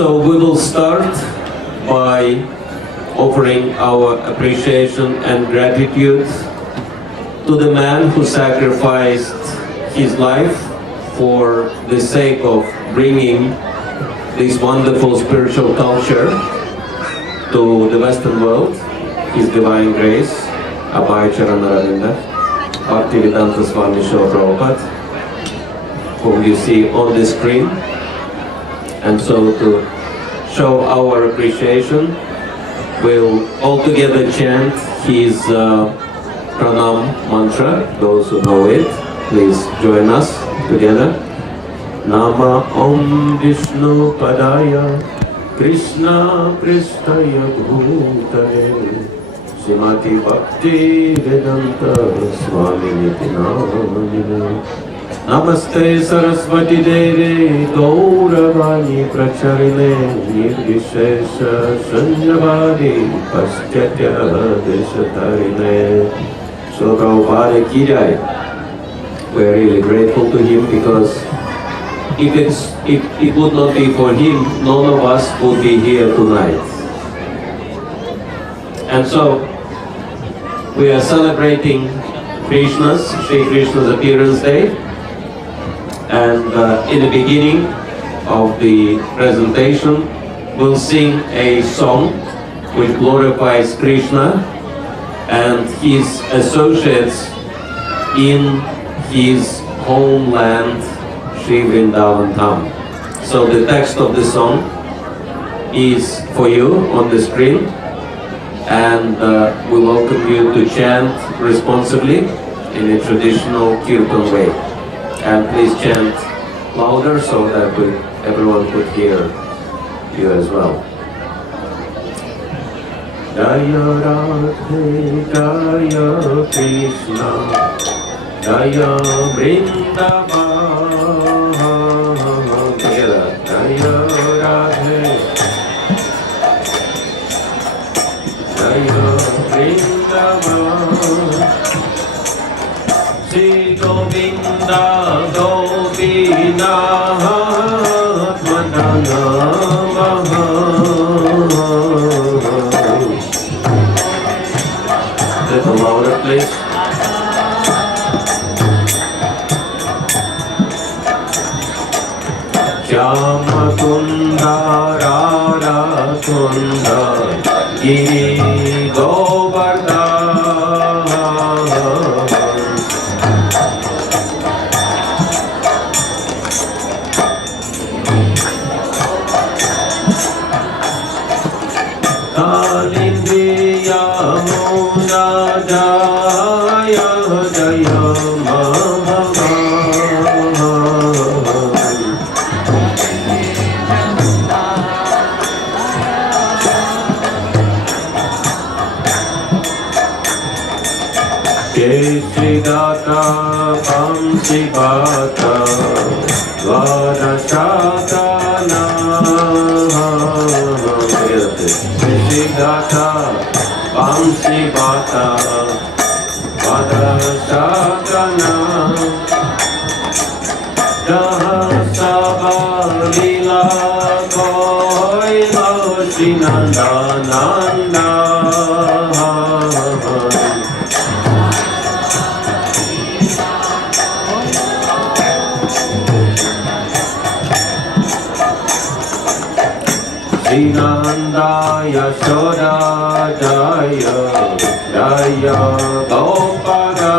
so we will start by offering our appreciation and gratitude to the man who sacrificed his life for the sake of bringing this wonderful spiritual culture to the Western world, His Divine Grace, Abhay Charanaravindra, Bhakti Swami Prabhupada, whom you see on the screen. And so to show our appreciation, we'll all together chant his pranam mantra. Those who know it, please join us together. Nama Om Vishnu Padaya Krishna Pristaya Bhutale Srimati Bhakti Vedanta Swami Nitinamina Namaste Saraswati Devi Gauravani Pracharine Nirvishesha Shanjavadi Paschatya Deshatarine. So Prabhupada Ki Jai. We're really grateful to him because if it would not be for him, none of us would be here tonight. And so we are celebrating Sri Krishna's appearance day. And in the beginning of the presentation, we'll sing a song which glorifies Krishna and his associates in his homeland, Sri Vrindavan Dham. So the text of the song is for you on the screen, and we welcome you to chant responsibly in a traditional kirtan way. And please chant louder so that everyone could hear you as well. Jaya Radhe Jaya Krishna Jaya Vrindavan. Together. Jaya Radhe Jaya Vrindavan. Sri Govinda Gopinath Madana Maha. Little louder, please. Shama Kunda Radha Kunda Giri Govardhan. Kalindiya Muna Jaya Jaya Mahava. Kesridata Pamsibata Vadashatana. Kesridata Pamsibata Vadashatana. Jahasava Lila Koila Srinanda Nanda. Srinanda Yashoda Jaya Jaya Gopada.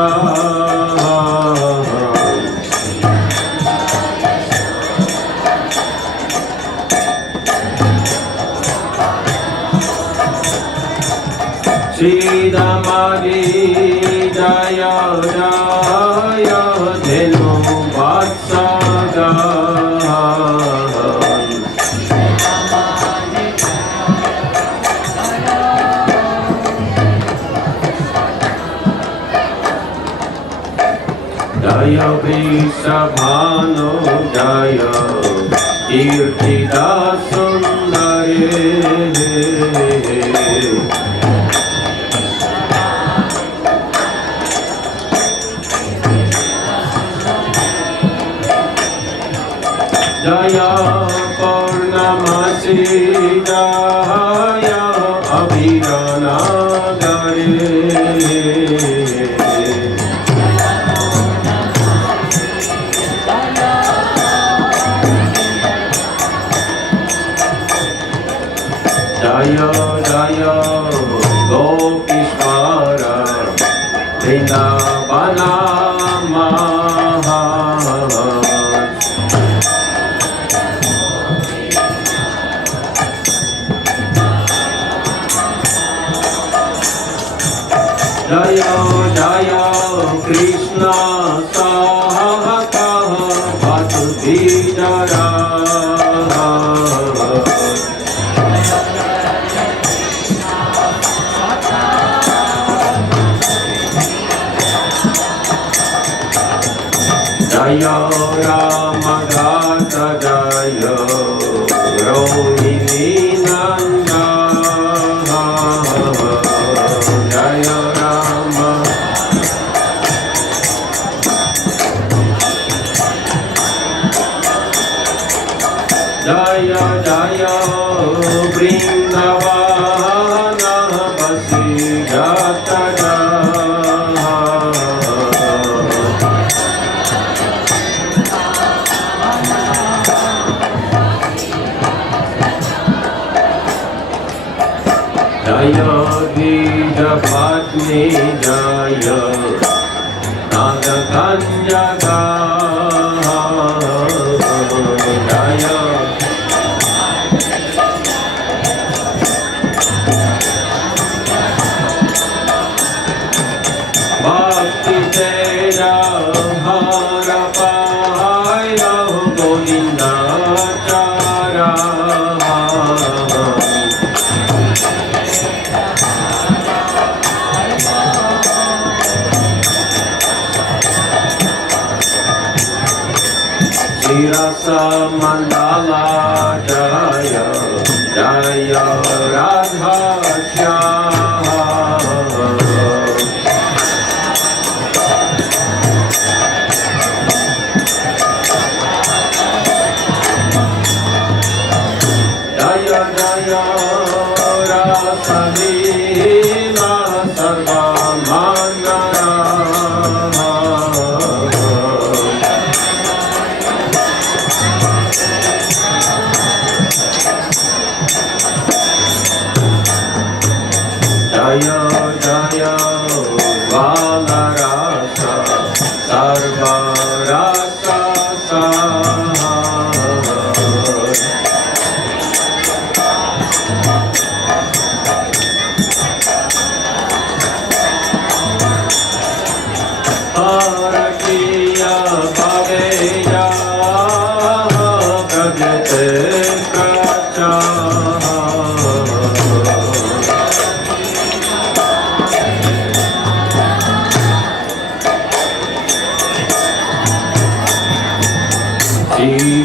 Sridamari Jaya Jaya Dhenu Vatsaga. Jaya Vrishabhano Jaya Kirtida Sundare. Jaya Purnamasi Vasidaya Abhiranagare Jaya Jaya Gopishvara Vrindavana Maharaj Jaya Jaya Krishna Sahaka Bhakti Rasayana Jaya Rama Gata Jaya Rohini Nanda Jaya Rama Jaya Jaya Vrindavana Vasigata Jaya Dija Patni Jaya Nada Kanjaga Jaya Bhakti Teja Harapaya Govinda Chara Rasa Mandala Jaya Jaya Radha Shyama Jaya Jaya Rasa Leela Sarva Mangala Jaya Jaya Vala Rasa Sarva Rasa Haratiya Bhaveya Prajate Pracha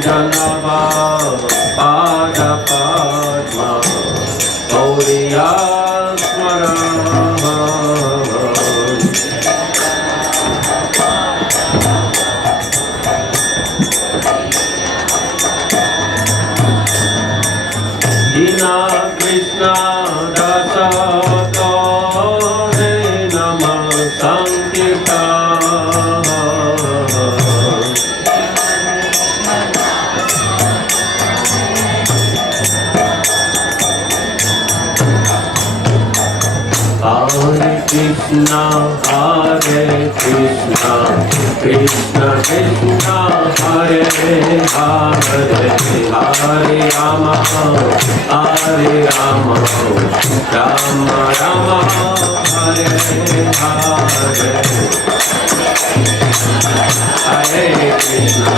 Janava Pada Padma Gauriya Smara Hina Krishna Dasa Tore Nama Sankirta Hare Krishna, Krishna Krishna, Hare Hare, Hare Rama, Rama Rama, Hare Hare, Hare Krishna,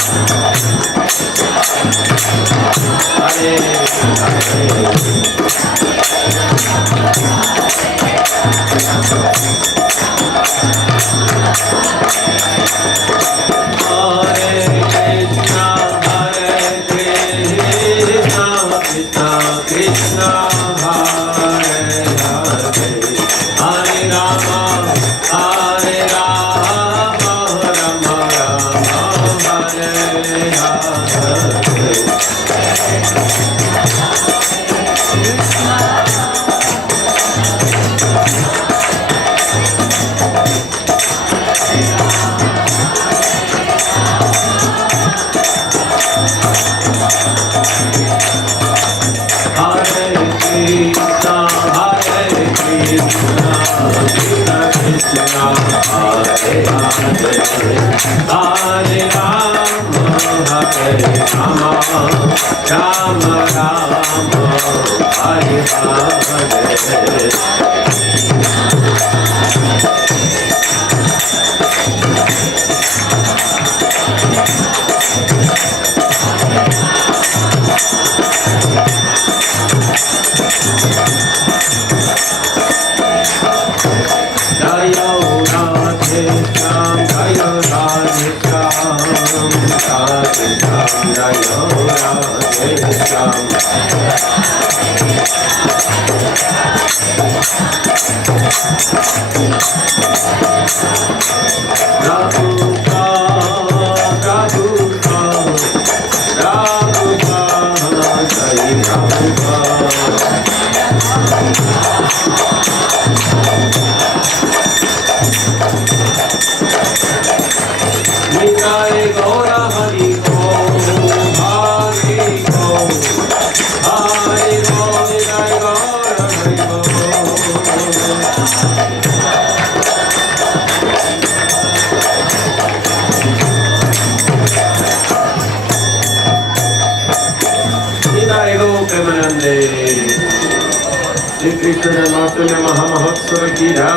Hare Hare. Krishna, Hare Hare, Hare Rama, Rama Rama, Hare Hare. Shri Krishna Janmashtami महामहोत्सव की जय,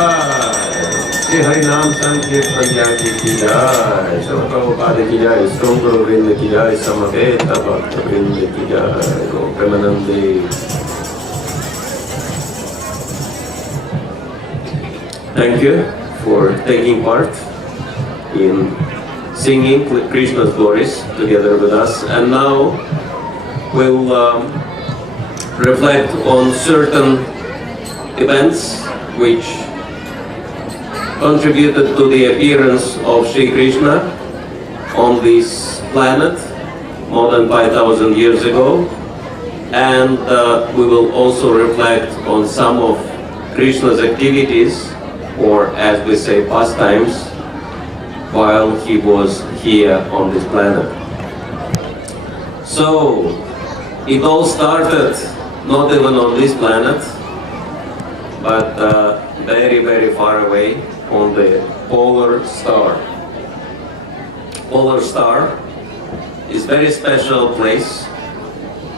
श्री हरि नाम संकीर्तन की जय, श्री प्रभुपाद की जय, श्री गुरु वृंद की जय, समवेत भक्त वृंद की जय, गो प्रेमानंदे। Thank you for taking part in singing Krishna's glories together with us, and now we'll reflect on certain events which contributed to the appearance of Sri Krishna on this planet more than 5,000 years ago, and we will also reflect on some of Krishna's activities, or as we say, pastimes, while he was here on this planet. So, it all started not even on this planet, but very, very far away on the polar star. Polar star is a very special place.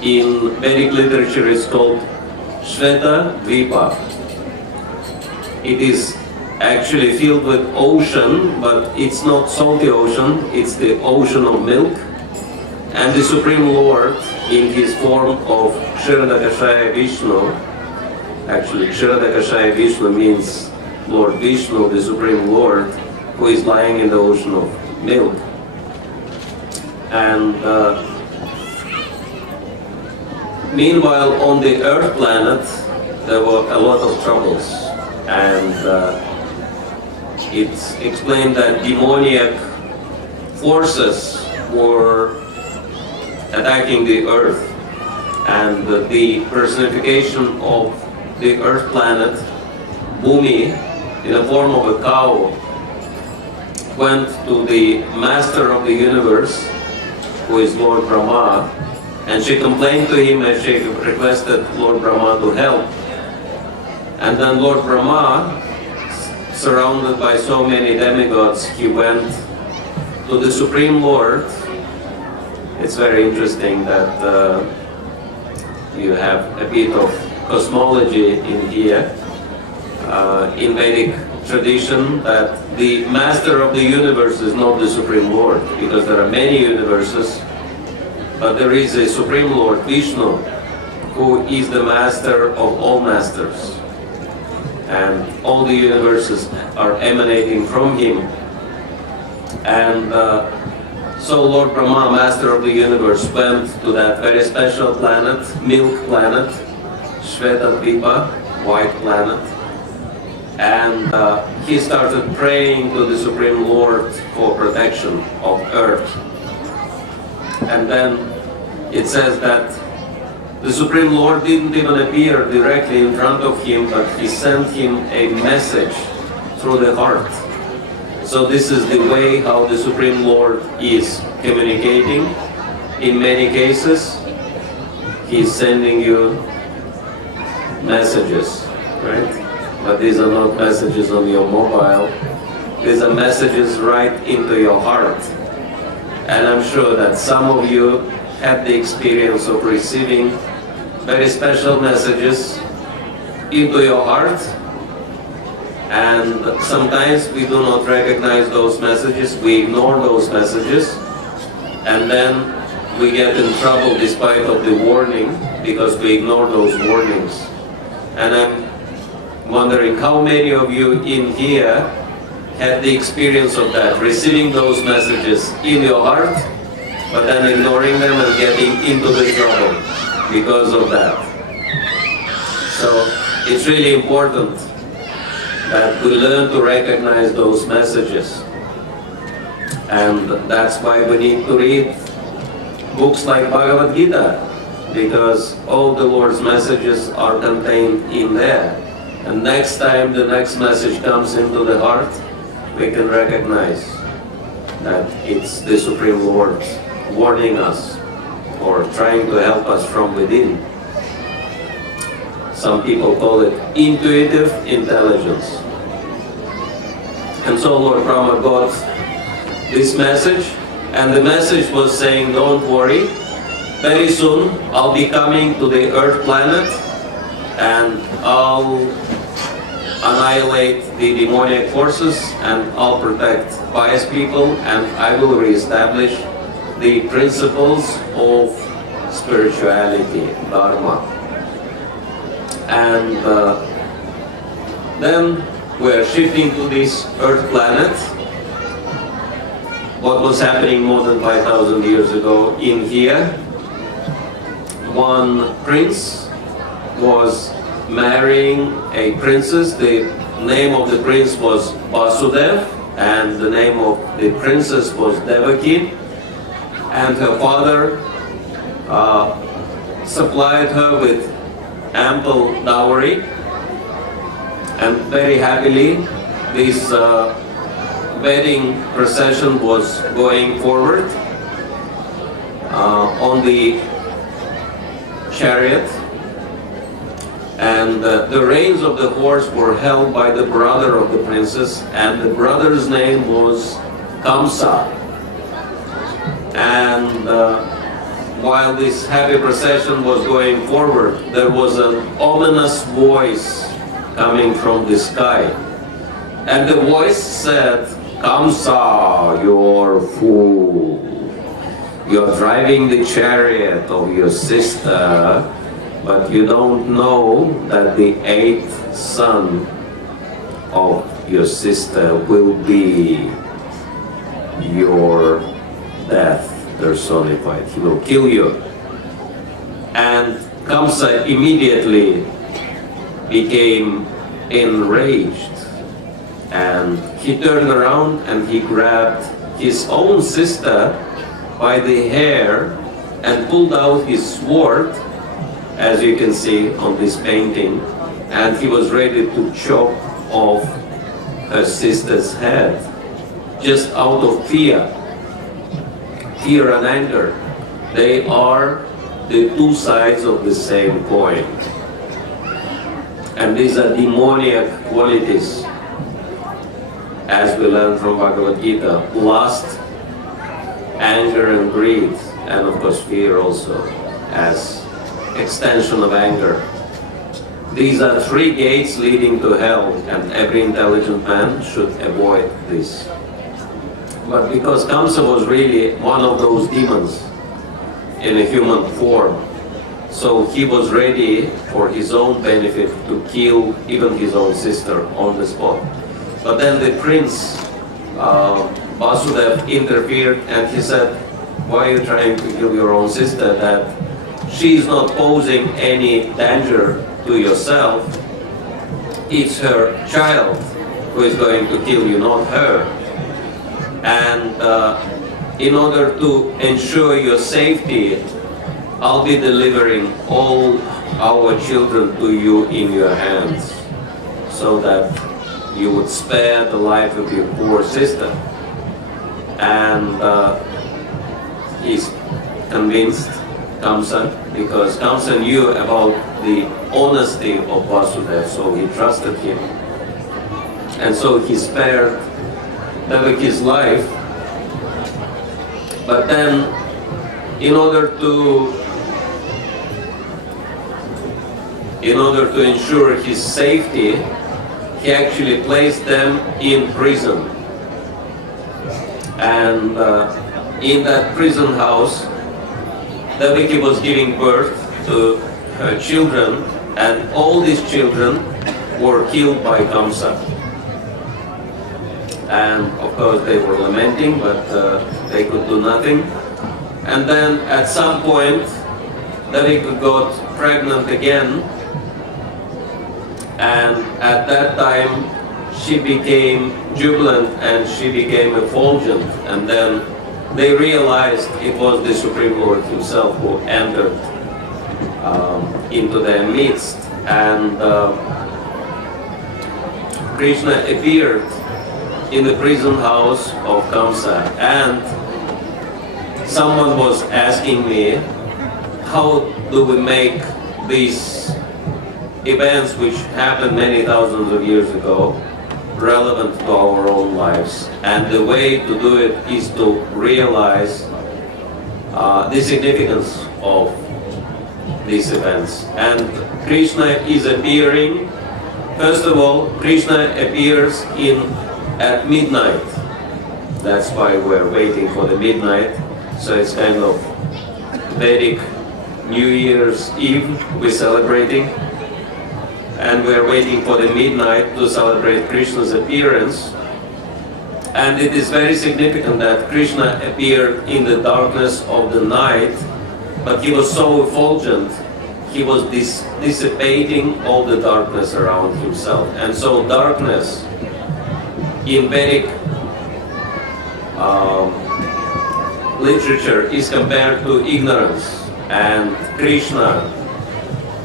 In Vedic literature it's called Shweta Dvipa. It is actually filled with ocean, but it's not salty ocean, it's the ocean of milk. And the Supreme Lord, in his form of Kshirodakashaya Vishnu, actually Kshirodakashaya Vishnu means Lord Vishnu, the Supreme Lord, who is lying in the ocean of milk. And meanwhile, on the Earth planet, there were a lot of troubles. And it's explained that demoniac forces were attacking the Earth, and the personification of the Earth planet, Bhumi, in the form of a cow, went to the master of the universe, who is Lord Brahma, and she complained to him and she requested Lord Brahma to help. And then Lord Brahma, surrounded by so many demigods, he went to the Supreme Lord. It's very interesting that you have a bit of cosmology in here, in Vedic tradition, that the master of the universe is not the Supreme Lord, because there are many universes, but there is a Supreme Lord, Vishnu, who is the master of all masters. And all the universes are emanating from him. And so Lord Brahma, master of the universe, went to that very special planet, milk planet, Shweta Dvipa, white planet, and he started praying to the Supreme Lord for protection of Earth. And then it says that the Supreme Lord didn't even appear directly in front of him, but he sent him a message through the heart. So this is the way how the Supreme Lord is communicating. In many cases, he's sending you messages, right? But these are not messages on your mobile. These are messages right into your heart. And I'm sure that some of you had the experience of receiving very special messages into your heart. And sometimes we do not recognize those messages, we ignore those messages, and then we get in trouble despite of the warning because we ignore those warnings. And I'm wondering how many of you in here had the experience of that, receiving those messages in your heart, but then ignoring them and getting into the trouble because of that. So it's really important that we learn to recognize those messages. And that's why we need to read books like Bhagavad Gita, because all the Lord's messages are contained in there. And next time the next message comes into the heart, we can recognize that it's the Supreme Lord warning us or trying to help us from within. Some people call it intuitive intelligence. And so Lord Brahma got this message, and the message was saying, don't worry, very soon I'll be coming to the Earth planet and I'll annihilate the demoniac forces and I'll protect pious people and I will reestablish the principles of spirituality, Dharma. And then we're shifting to this Earth planet. What was happening more than 5,000 years ago in here? One prince was marrying a princess. The name of the prince was Vasudev and the name of the princess was Devaki. And her father supplied her with ample dowry. And very happily, this wedding procession was going forward on the chariot. And the reins of the horse were held by the brother of the princess, and the brother's name was Kamsa. And while this happy procession was going forward, there was an ominous voice coming from the sky. And the voice said, Kamsa, you're a fool. You're driving the chariot of your sister, but you don't know that the 8th son of your sister will be your death personified. He will kill you. And Kamsa immediately became enraged, and he turned around and he grabbed his own sister by the hair and pulled out his sword, as you can see on this painting, and he was ready to chop off her sister's head, just out of fear. Fear and anger, they are the two sides of the same coin. And these are demoniac qualities, as we learn from Bhagavad Gita: lust, anger and greed, and of course fear also, as extension of anger. These are three gates leading to hell, and every intelligent man should avoid this. But because Kamsa was really one of those demons in a human form, so he was ready for his own benefit to kill even his own sister on the spot. But then the prince, Vasudev, interfered and he said, why are you trying to kill your own sister? That she is not posing any danger to yourself. It's her child who is going to kill you, not her. And in order to ensure your safety, I'll be delivering all our children to you in your hands, so that you would spare the life of your poor sister. And he's convinced, Kamsa, because Kamsa knew about the honesty of Vasudeva, so he trusted him. And so he spared Devaki's life. But then, in order to ensure his safety, he actually placed them in prison. And in that prison house, Devaki was giving birth to her children, and all these children were killed by Kamsa. And of course they were lamenting, but they could do nothing. And then at some point, Devaki got pregnant again, and at that time she became jubilant and she became effulgent, and then they realized it was the Supreme Lord himself who entered into their midst, and Krishna appeared in the prison house of Kamsa. And someone was asking me, how do we make these events which happened many thousands of years ago relevant to our own lives? And the way to do it is to realize the significance of these events. And Krishna is appearing. First of all, Krishna appears at midnight. That's why we're waiting for the midnight. So it's kind of Vedic New Year's Eve we're celebrating. And we're waiting for the midnight to celebrate Krishna's appearance. And it is very significant that Krishna appeared in the darkness of the night, but he was so effulgent, he was dissipating all the darkness around himself. And so darkness in Vedic literature is compared to ignorance, and Krishna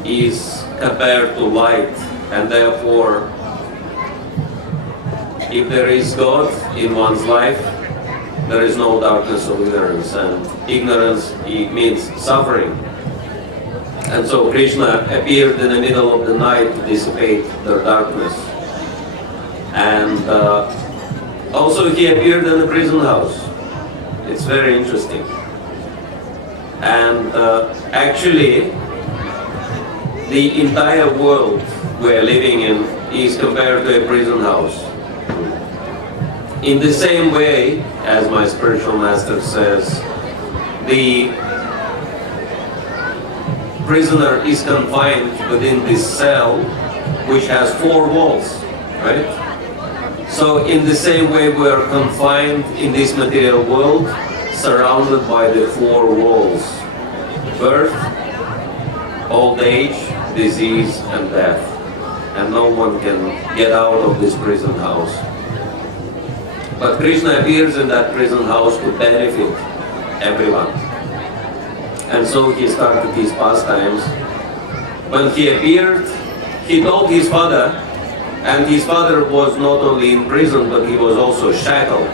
is compared to light, and therefore if there is God in one's life, there is no darkness of ignorance, and ignorance means suffering. And so Krishna appeared in the middle of the night to dissipate the darkness. And also he appeared in the prison house. It's very interesting. And actually, the entire world we're living in is compared to a prison house. In the same way, as my spiritual master says, the prisoner is confined within this cell which has 4 walls, right? So in the same way we are confined in this material world, surrounded by the 4 walls: birth, old age, disease, and death. And no one can get out of this prison house. But Krishna appears in that prison house to benefit everyone. And so he started his pastimes. When he appeared, he told his father, and his father was not only in prison, but he was also shackled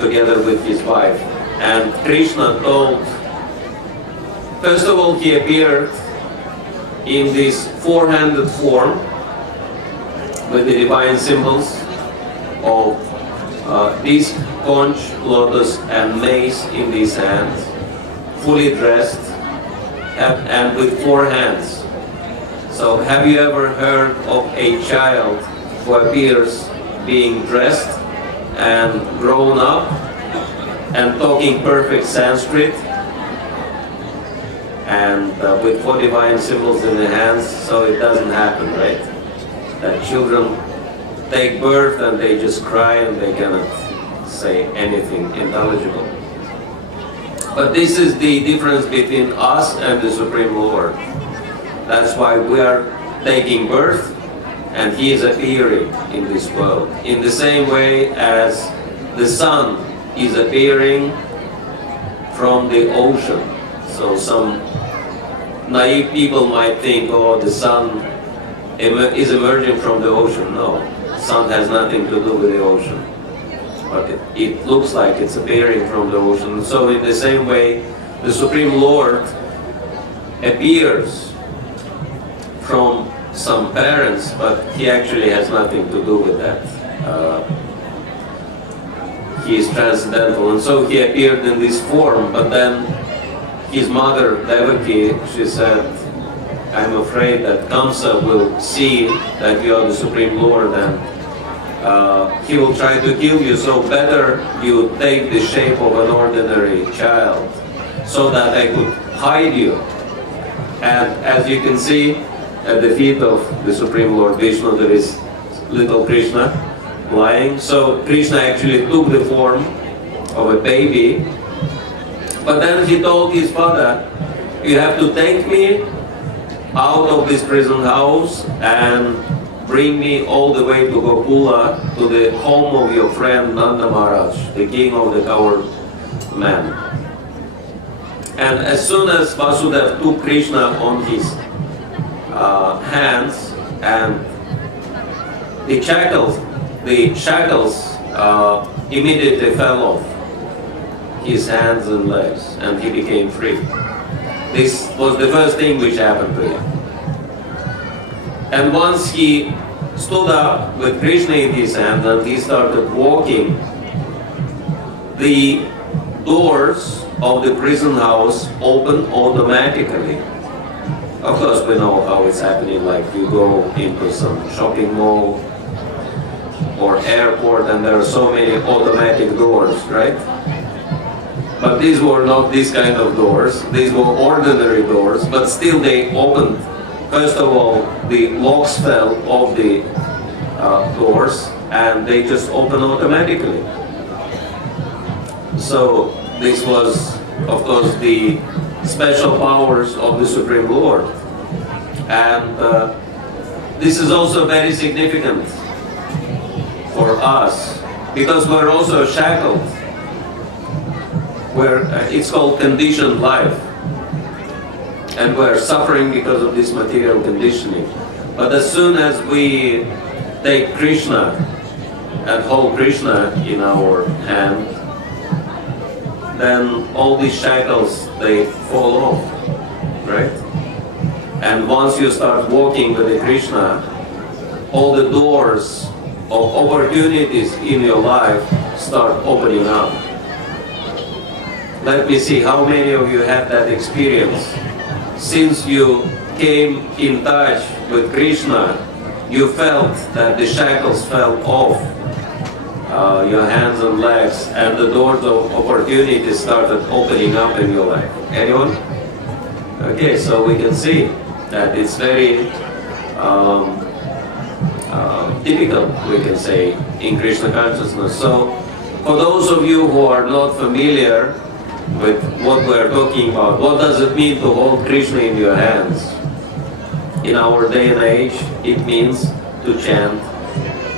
together with his wife. And Krishna told, first of all, he appeared in this 4-handed form with the divine symbols of disc, conch, lotus, and mace in these hands, fully dressed and with 4 hands. So have you ever heard of a child who appears being dressed and grown up and talking perfect Sanskrit and with 4 divine symbols in the hands? So it doesn't happen, right? That children take birth and they just cry and they cannot say anything intelligible. But this is the difference between us and the Supreme Lord. That's why we are taking birth and He is appearing in this world. In the same way as the sun is appearing from the ocean. So some naive people might think, oh, the sun is emerging from the ocean. No, the sun has nothing to do with the ocean. But it looks like it's appearing from the ocean. So in the same way, the Supreme Lord appears from some parents, but he actually has nothing to do with that. He is transcendental, and so he appeared in this form, but then his mother, Devaki, she said, I'm afraid that Kamsa will see that you are the Supreme Lord and he will try to kill you, so better you take the shape of an ordinary child so that I could hide you. And as you can see, at the feet of the Supreme Lord Vishnu, there is little Krishna lying. So Krishna actually took the form of a baby, but then he told his father, you have to take me out of this prison house and bring me all the way to Gokula, to the home of your friend Nanda Maharaj, the king of the coward men. And as soon as Vasudeva took Krishna on his hands, and the shackles immediately fell off his hands and legs, and he became free. This was the first thing which happened to him. And once he stood up with Krishna in his hand and he started walking, the doors of the prison house opened automatically. Of course, we know how it's happening, like you go into some shopping mall or airport and there are so many automatic doors, right? But these were not these kind of doors. These were ordinary doors, but still they opened. First of all, the locks fell off the doors and they just opened automatically. So this was, of course, the special powers of the Supreme Lord. And this is also very significant for us because we're also shackled. It's called conditioned life. And we're suffering because of this material conditioning. But as soon as we take Krishna and hold Krishna in our hand, then all these shackles, they fall off, right? And once you start walking with the Krishna, all the doors of opportunities in your life start opening up. Let me see how many of you have that experience. Since you came in touch with Krishna, you felt that the shackles fell off your hands and legs, and the doors of opportunity started opening up in your life. Anyone? Okay, so we can see that it's very typical, we can say, in Krishna consciousness. So, for those of you who are not familiar with what we are talking about, what does it mean to hold Krishna in your hands? In our day and age, it means to chant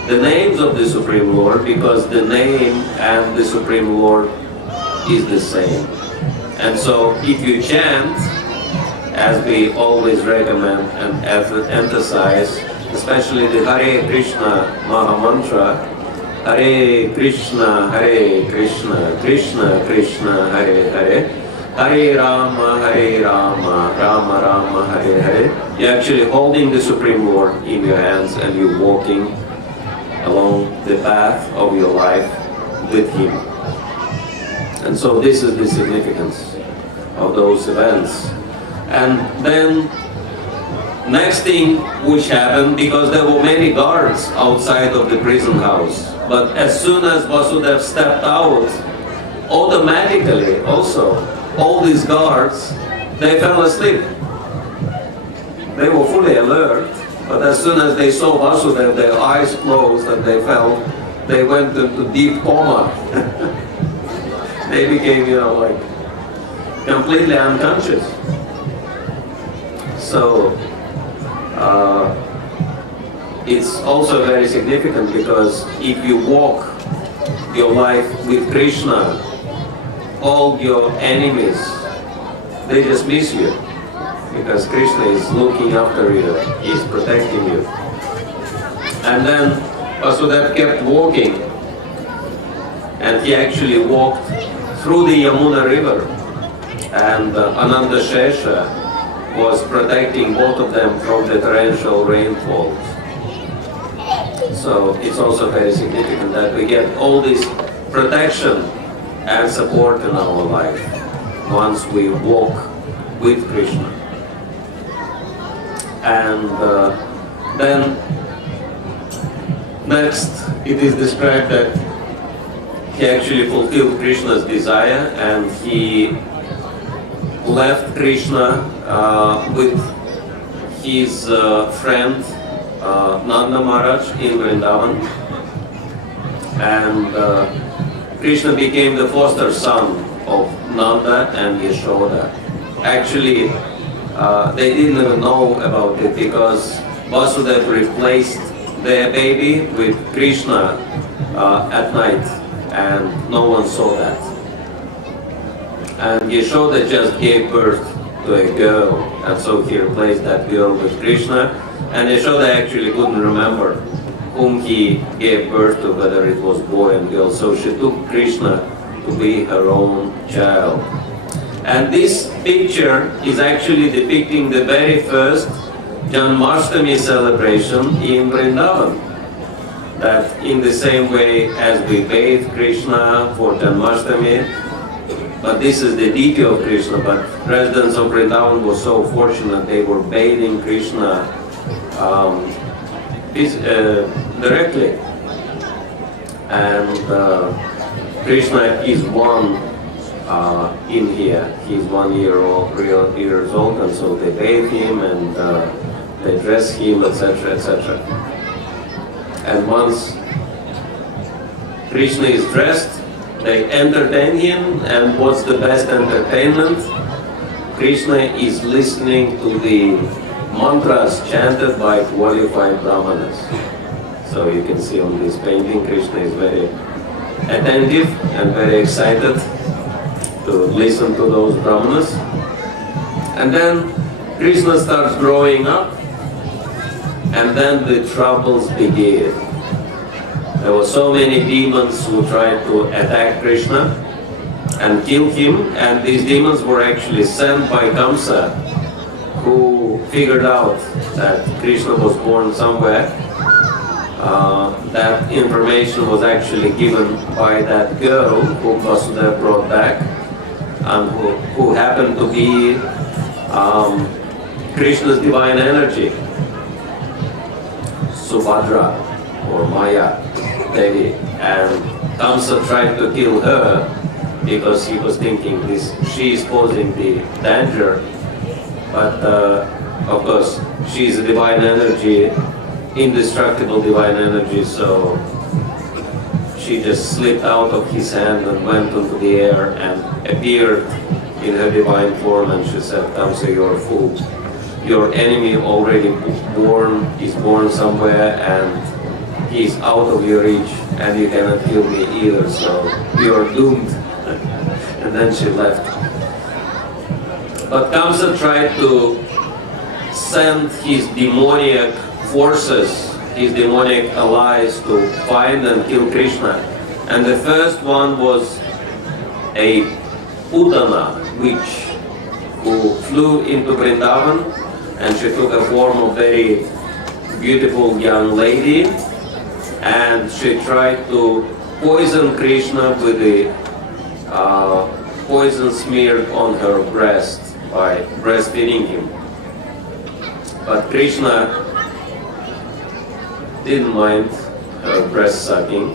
the names of the Supreme Lord, because the name and the Supreme Lord is the same. And so if you chant, as we always recommend and emphasize, especially the Hare Krishna Maha Mantra, Hare Krishna, Krishna Krishna, Hare Hare, Hare Rama, Rama Rama, Hare Hare. You're actually holding the Supreme Lord in your hands and you're walking along the path of your life with Him. And so this is the significance of those events. And then next thing which happened, because there were many guards outside of the prison house, but as soon as Vasudeva stepped out, automatically also all these guards, they fell asleep. They were fully alert, but as soon as they saw Vasudeva, their eyes closed and they went into deep coma. They became, like completely unconscious. So it's also very significant, because if you walk your life with Krishna, all your enemies, they just miss you, because Krishna is looking after you, He is protecting you. And then Vasudeva kept walking, and he actually walked through the Yamuna river. and Ananda Shesha was protecting both of them from the torrential rainfalls. So it's also very significant that we get all this protection and support in our life once we walk with Krishna. And then next it is described that he actually fulfilled Krishna's desire and he left Krishna with his friend Nanda Maharaj in Vrindavan, and Krishna became the foster son of Nanda and Yashoda. Actually, they didn't even know about it because Vasudeva replaced their baby with Krishna at night, and no one saw that. And Yashoda just gave birth to a girl, and so he replaced that girl with Krishna. And Yashoda actually couldn't remember whom he gave birth to, whether it was boy and girl. So she took Krishna to be her own child. And this picture is actually depicting the very first Janmashtami celebration in Vrindavan. That in the same way as we bathe Krishna for Janmashtami, but this is the deity of Krishna, but residents of Vrindavan were so fortunate they were bathing Krishna directly. And Krishna is one in here. He's 1 years old, and so they bathe him and they dress him, etc., etc. And once Krishna is dressed, they entertain him, and what's the best entertainment? Krishna is listening to the mantras chanted by qualified brahmanas. So you can see on this painting, Krishna is very attentive and very excited to listen to those brahmanas. And then Krishna starts growing up, and then the troubles begin. There were so many demons who tried to attack Krishna and kill him, and these demons were actually sent by Kamsa, who figured out that Krishna was born somewhere. That information was actually given by that girl who Vasudeva brought back, and who happened to be Krishna's divine energy, Subhadra or Maya Devi. And Kamsa tried to kill her because he was thinking she is posing the danger. But of course, she is a divine energy, indestructible divine energy, so she just slipped out of his hand and went into the air and appeared in her divine form, and she said, Kamsa, you're a fool. Your enemy already is born somewhere, and he's out of your reach, and you cannot kill me either, so you're doomed. And then she left. But Kamsa tried to send his demoniac forces, his demoniac allies, to find and kill Krishna. And the first one was a Putana witch who flew into Vrindavan, and she took a form of very beautiful young lady, and she tried to poison Krishna with the poison smeared on her breast by breastfeeding him. But Krishna didn't mind her breast sucking,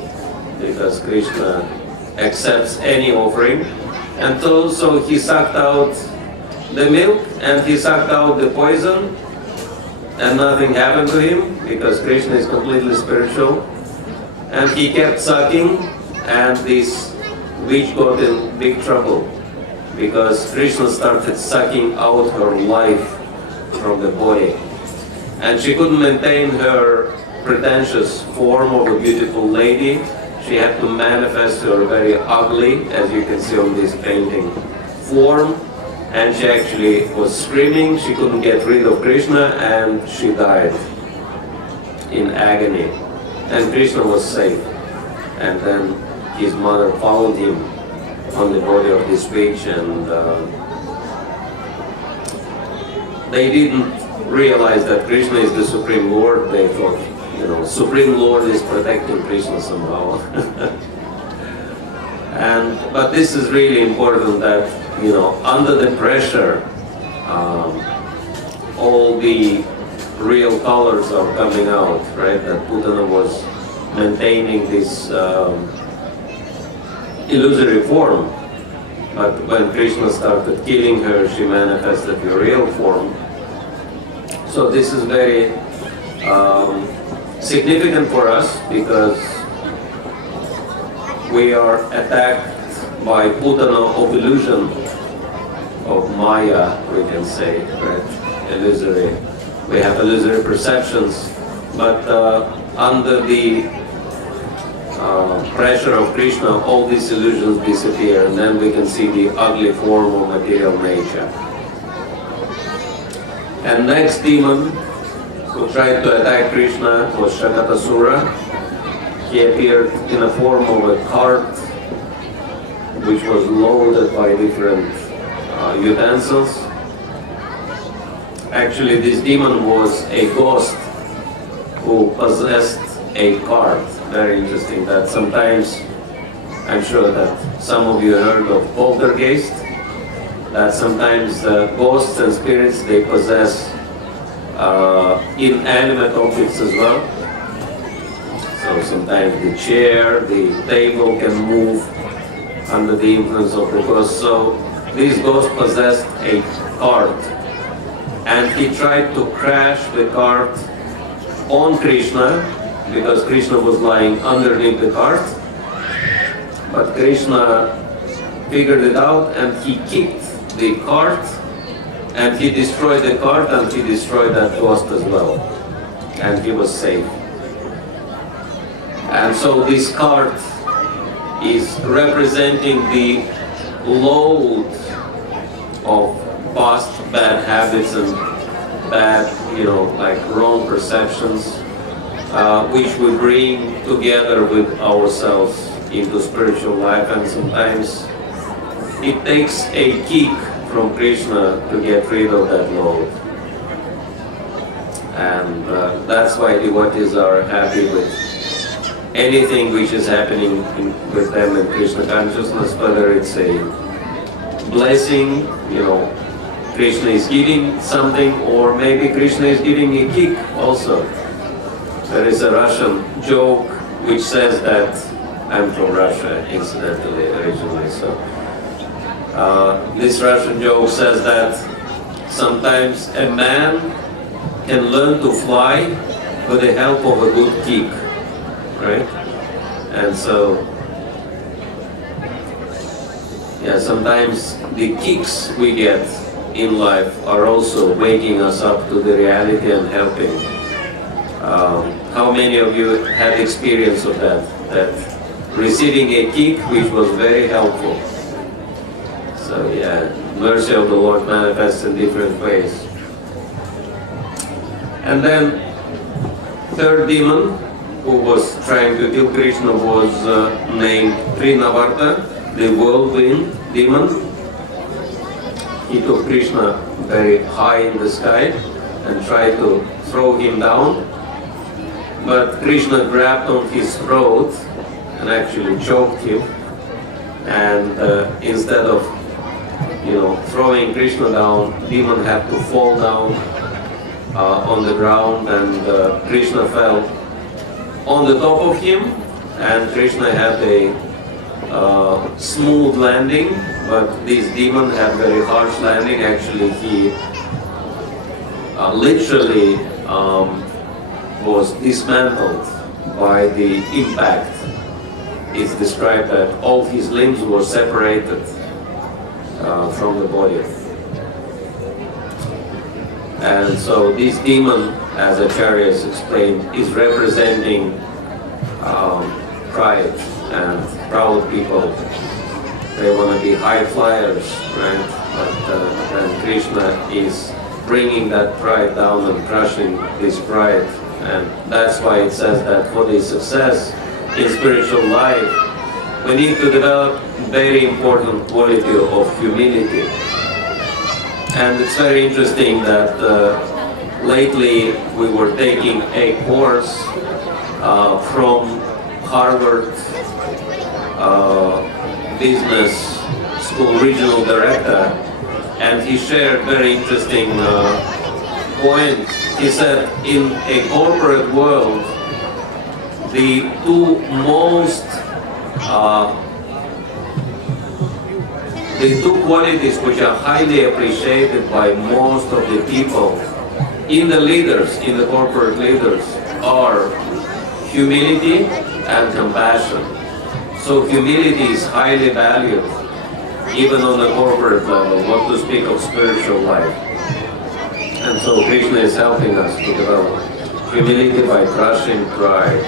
because Krishna accepts any offering. And so he sucked out the milk and he sucked out the poison, and nothing happened to him because Krishna is completely spiritual. And he kept sucking, and this witch got in big trouble because Krishna started sucking out her life from the body. And she couldn't maintain her pretentious form of a beautiful lady. She had to manifest her very ugly, as you can see on this painting, form. And she actually was screaming. She couldn't get rid of Krishna, and she died in agony. And Krishna was safe. And then his mother found him on the body of this witch, and they didn't realize that Krishna is the Supreme Lord. They thought, Supreme Lord is protecting Krishna somehow. But this is really important that, under the pressure, all the real colors are coming out, right? That Putana was maintaining this illusory form. But when Krishna started killing her, she manifested the real form. So this is very significant for us because we are attacked by Putana of illusion, of Maya, we can say, right? Illusory. We have illusory perceptions, but under the pressure of Krishna, all these illusions disappear, and then we can see the ugly form of material nature. And next demon who tried to attack Krishna was Shakatasura. He appeared in the form of a cart which was loaded by different utensils. Actually, this demon was a ghost who possessed a cart. Very interesting that sometimes, I'm sure that some of you heard of poltergeist, that sometimes ghosts and spirits, they possess inanimate objects as well. So sometimes the chair, the table can move under the influence of the ghost. So this ghost possessed a cart, and he tried to crash the cart on Krishna because Krishna was lying underneath the cart. But Krishna figured it out and he kicked the cart, and he destroyed the cart and he destroyed that ghost as well. And he was safe. And so this cart is representing the load of past bad habits and bad, like wrong perceptions, which we bring together with ourselves into spiritual life. And sometimes it takes a kick from Krishna to get rid of that load. And that's why devotees are happy with anything which is happening with them in Krishna consciousness, whether it's a blessing, Krishna is giving something, or maybe Krishna is giving a kick also. There is a Russian joke which says that, I'm from Russia incidentally, originally, so this Russian joke says that sometimes a man can learn to fly with the help of a good kick, right? And so, sometimes the kicks we get in life are also waking us up to the reality and helping. How many of you had experience of that receiving a kick which was very helpful? So mercy of the Lord manifests in different ways. And then third demon who was trying to kill Krishna was named Trinavarta, the whirlwind demon. He took Krishna very high in the sky and tried to throw him down. But Krishna grabbed on his throat and actually choked him. And instead of throwing Krishna down, demon had to fall down on the ground, and Krishna fell on the top of him, and Krishna had a smooth landing, but this demon had very harsh landing. Actually, he literally was dismantled by the impact. It's described that all his limbs were separated from the body. And so this demon, as Acharyas explained, is representing pride and proud people. They want to be high flyers, right? But then Krishna is bringing that pride down and crushing this pride. And that's why it says that for the success in spiritual life, we need to develop very important quality of humility. And it's very interesting that lately we were taking a course from Harvard Business School Regional Director, and he shared very interesting point. He said in a corporate world, the two qualities which are highly appreciated by most of the people in the leaders, in the corporate leaders, are humility and compassion. So humility is highly valued, even on the corporate level, not to speak of spiritual life. And so Krishna is helping us to develop humility by crushing pride.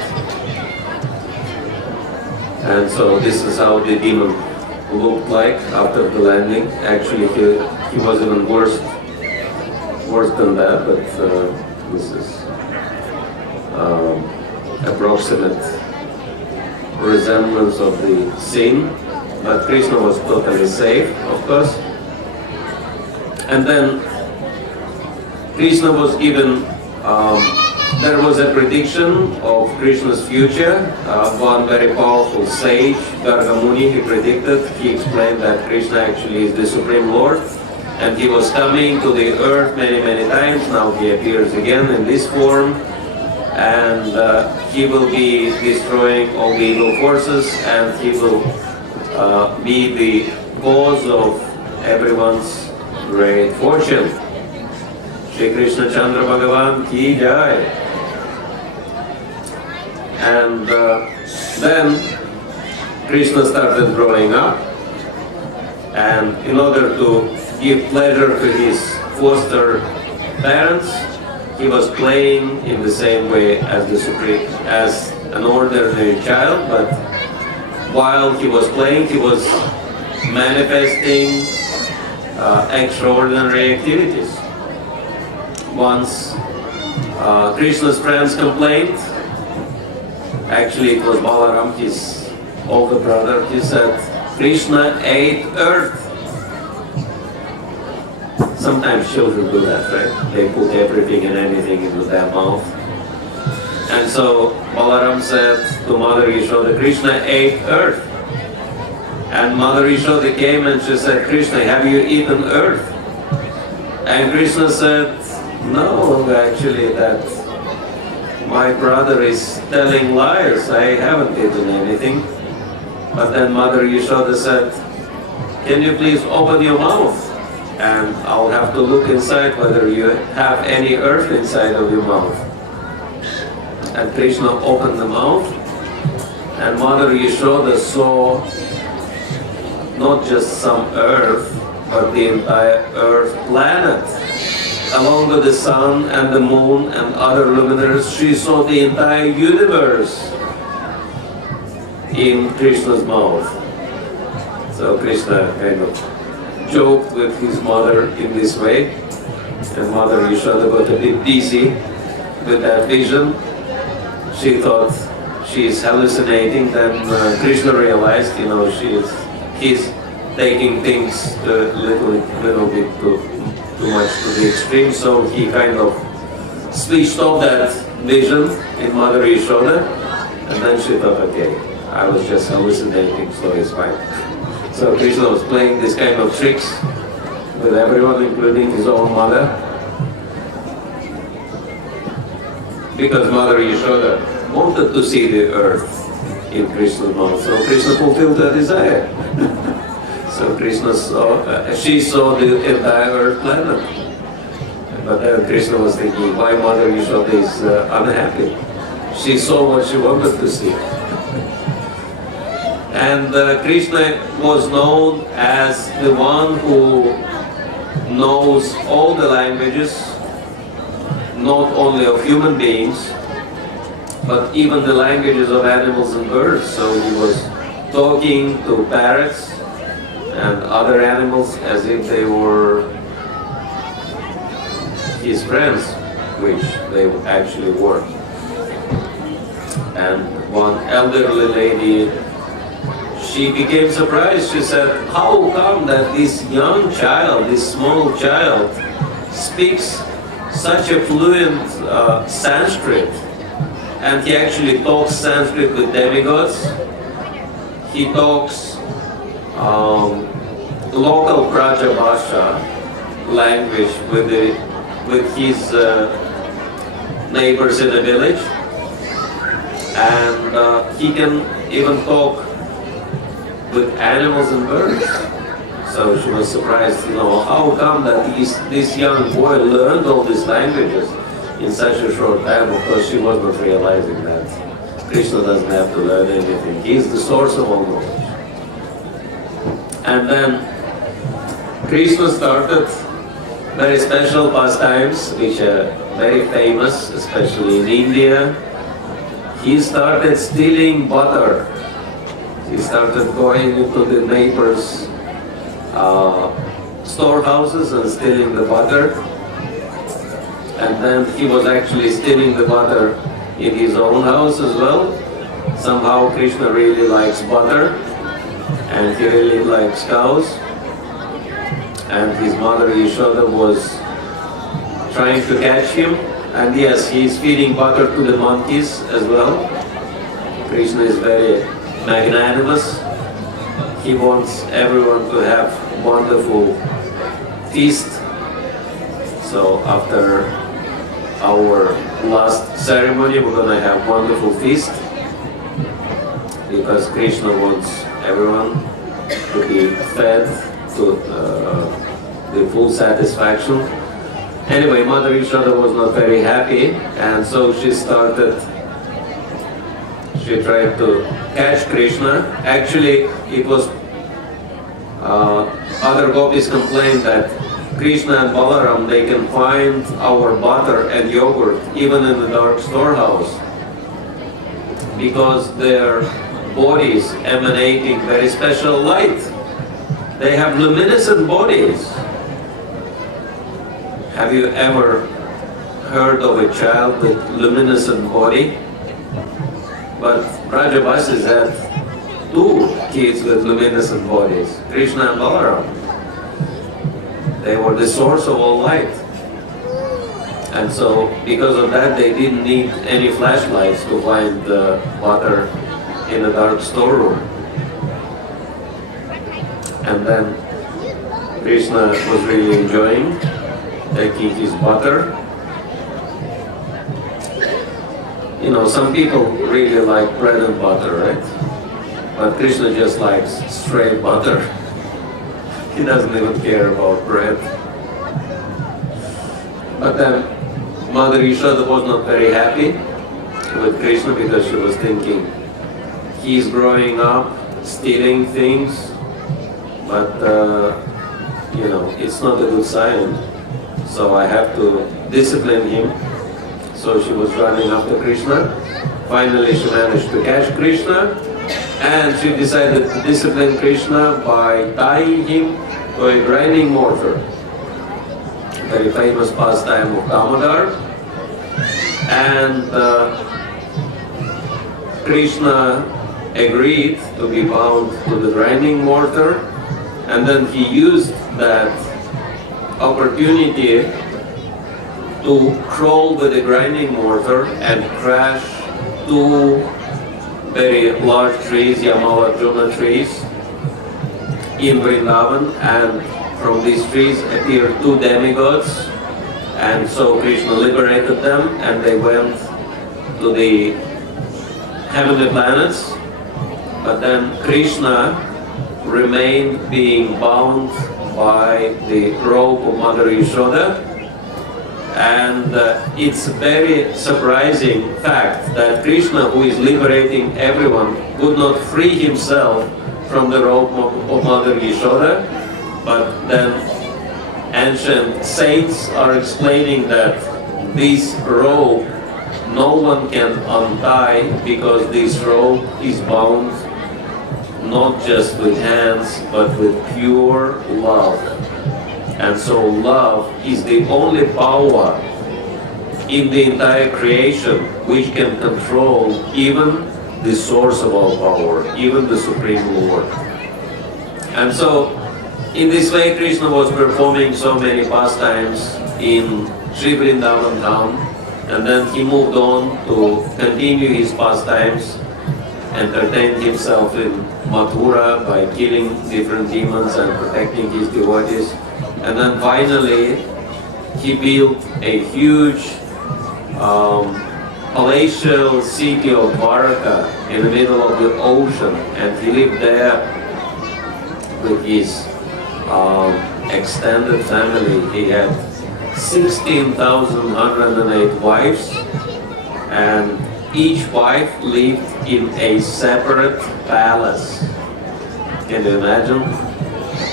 And so this is how the demon looked like after the landing. Actually, he was even worse than that, but this is approximate resemblance of the scene. But Krishna was totally safe, of course. And then Krishna was given, there was a prediction of Krishna's future. One very powerful sage, Garga Muni, he predicted, he explained that Krishna actually is the Supreme Lord. And he was coming to the earth many, many times. Now he appears again in this form. And he will be destroying all the evil forces, and he will be the cause of everyone's great fortune. Shri Krishna Chandra Bhagavan ki jai. And then Krishna started growing up, and in order to give pleasure to his foster parents, he was playing in the same way as an ordinary child, but while he was playing, he was manifesting extraordinary activities. Once Krishna's friends complained, actually it was Balaram, his older brother, he said, Krishna ate earth. Sometimes children do that, right? They put everything and anything into their mouth. And so Balaram said to Mother Yashoda, Krishna ate earth. And Mother Yashoda came and she said, Krishna, have you eaten earth? And Krishna said, no, actually that my brother is telling lies. I haven't eaten anything. But then Mother Yashoda said, can you please open your mouth? And I'll have to look inside whether you have any earth inside of your mouth. And Krishna opened the mouth, and Mother Yashoda saw not just some earth, but the entire earth planet. Along with the sun and the moon and other luminaries, she saw the entire universe in Krishna's mouth. So Krishna kind of joked with his mother in this way, and Mother Yashoda got a bit dizzy with that vision. She thought she is hallucinating. Then Krishna realized, he's taking things a little bit too much to the extreme. So he kind of switched off that vision in Mother Yashoda, and then she thought, okay, I was just hallucinating, so it's fine. So Krishna was playing this kind of tricks with everyone, including his own mother, because Mother Yashoda wanted to see the earth in Krishna's mouth. So Krishna fulfilled her desire. So Krishna saw, she saw the entire earth planet. But then Krishna was thinking, why Mother Yashoda is unhappy? She saw what she wanted to see. And Krishna was known as the one who knows all the languages, not only of human beings, but even the languages of animals and birds. So he was talking to parrots and other animals as if they were his friends, which they actually were. And one elderly lady, she became surprised. She said, how come that this young child, this small child, speaks such a fluent Sanskrit, and he actually talks Sanskrit with demigods. He talks local Brajabhasha language with his neighbors in the village, and he can even talk with animals and birds. So she was surprised, how come that this young boy learned all these languages in such a short time? Of course, she was not realizing that Krishna doesn't have to learn anything. He is the source of all knowledge. And then Krishna started very special pastimes, which are very famous, especially in India. He started stealing butter. He started going into the neighbors' storehouses and stealing the butter. And then he was actually stealing the butter in his own house as well. Somehow Krishna really likes butter, and he really likes cows. And his mother Yashoda was trying to catch him. And yes, he is feeding butter to the monkeys as well. Krishna is very magnanimous. He wants everyone to have wonderful feast. So after our last ceremony, we're going to have wonderful feast, because Krishna wants everyone to be fed to the full satisfaction. Anyway, Mother Yashoda was not very happy, and so she tried to catch Krishna. Actually, it was other gopis complained that Krishna and Balaram, they can find our butter and yogurt even in the dark storehouse, because their bodies emanating very special light. They have luminescent bodies. Have you ever heard of a child with luminescent body? But Brajavasis had 2 kids with luminescent bodies, Krishna and Balaram. They were the source of all light. And so, because of that, they didn't need any flashlights to find the butter in a dark storeroom. And then Krishna was really enjoying taking his butter. Some people really like bread and butter, right? But Krishna just likes straight butter. He doesn't even care about bread. But then Mother Yashoda was not very happy with Krishna, because she was thinking, he's growing up, stealing things, but it's not a good sign. So I have to discipline him. So she was running after Krishna. Finally she managed to catch Krishna, and she decided to discipline Krishna by tying him to a grinding mortar. Very famous pastime of Damodar. And Krishna agreed to be bound to the grinding mortar, and then he used that opportunity to crawl with the grinding mortar and crash 2 very large trees, Yamavarjuna trees, in Vrindavan, and from these trees appeared 2 demigods, and so Krishna liberated them, and they went to the heavenly planets. But then Krishna remained being bound by the rope of Mother Yashoda. And it's a very surprising fact that Krishna, who is liberating everyone, could not free himself from the rope of Mother Yashoda. But then ancient saints are explaining that this rope no one can untie, because this rope is bound not just with hands, but with pure love. And so love is the only power in the entire creation which can control even the source of all power, even the Supreme Lord. And so, in this way, Krishna was performing so many pastimes in Sri Vrindavan town, and then he moved on to continue his pastimes, entertained himself in Mathura by killing different demons and protecting his devotees. And then finally, he built a huge palatial city of Dwarka in the middle of the ocean, and he lived there with his extended family. He had 16,108 wives, and each wife lived in a separate palace. Can you imagine?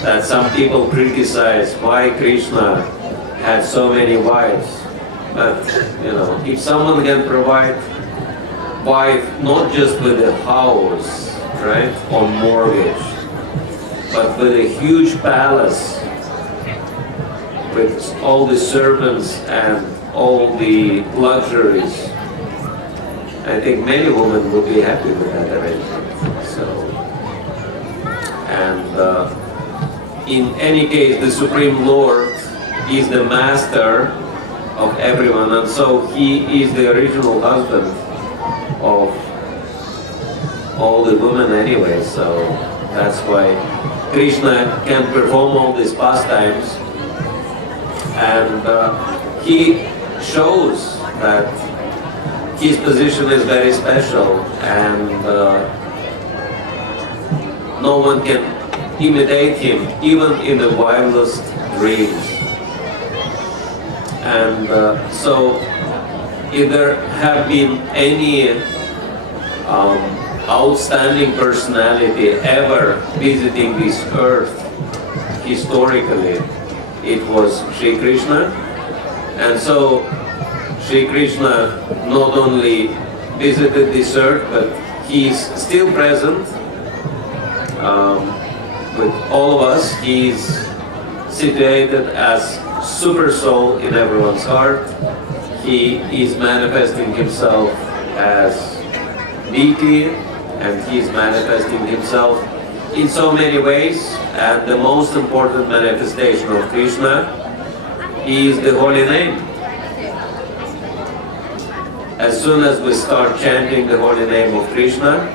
That some people criticize why Krishna had so many wives. But, you know, if someone can provide wife not just with a house, right, on mortgage, but with a huge palace, with all the servants and all the luxuries, I think many women would be happy with that arrangement. So, and in any case, the Supreme Lord is the master of everyone, and so he is the original husband of all the women anyway. So that's why Krishna can perform all these pastimes, and he shows that his position is very special, and no one can imitate him, even in the wildest dreams. And so, if there have been any outstanding personality ever visiting this earth historically, it was Sri Krishna. And so, Sri Krishna not only visited this earth, but he is still present with all of us. He is situated as super soul in everyone's heart. He is manifesting himself as deity, and he is manifesting himself in so many ways. And the most important manifestation of Krishna is the holy name. As soon as we start chanting the holy name of Krishna,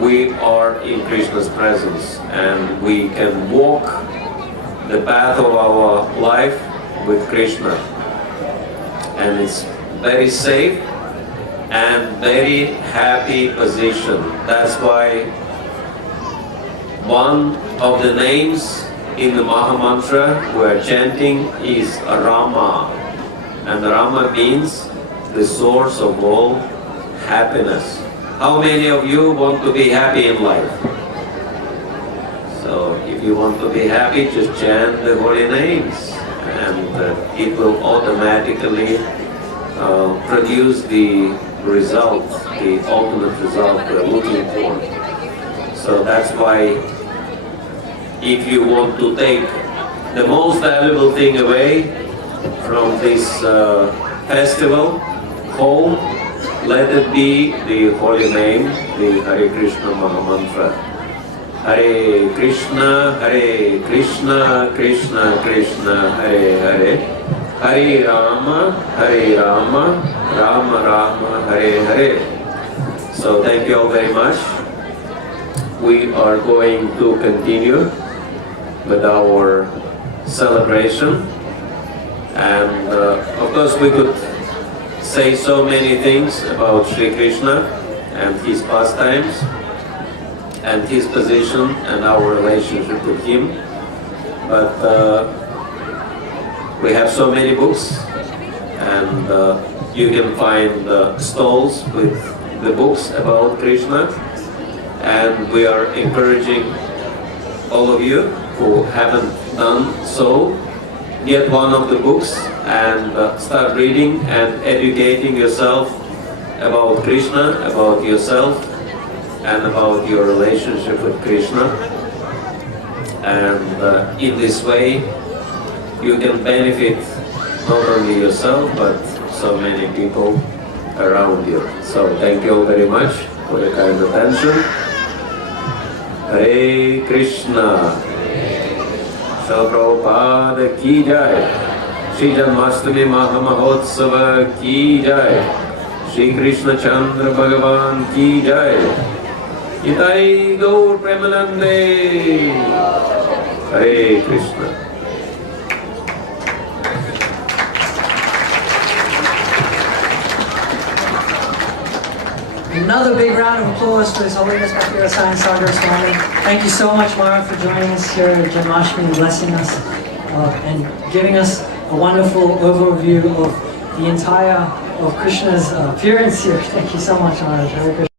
we are in Krishna's presence, and we can walk the path of our life with Krishna. And it's very safe and very happy position. That's why one of the names in the Maha Mantra we are chanting is Rama. And Rama means the source of all happiness. How many of you want to be happy in life? So if you want to be happy, just chant the holy names, and it will automatically produce the result, the ultimate result we're looking for. So that's why if you want to take the most valuable thing away from this festival home, let it be the holy name, the Hare Krishna Maha Mantra. Hare Krishna, Krishna Krishna, Hare Hare, Hare Rama, Rama Rama, Hare Hare. So thank you all very much. We are going to continue with our celebration, and of course we could say so many things about Sri Krishna and his pastimes and his position and our relationship with him, but we have so many books, and you can find stalls with the books about Krishna, and we are encouraging all of you who haven't done so, get one of the books and start reading and educating yourself about Krishna, about yourself, and about your relationship with Krishna. And in this way, you can benefit not only yourself, but so many people around you. So thank you all very much. for your kind attention. Hare Krishna. Shri Prabhupada ki jai. Shri Janmashtami Mahamahotsava ki jai. Shri Krishna Chandra Bhagavan ki jai. Itai Gaur Premanande. Hare Krishna. Another big round of applause for His Holiness Bhakti Rasayana Sagar Swami. Thank you so much, Mara, for joining us here at Janmashtami and blessing us and giving us a wonderful overview of the entire of Krishna's appearance here. Thank you so much, Mara.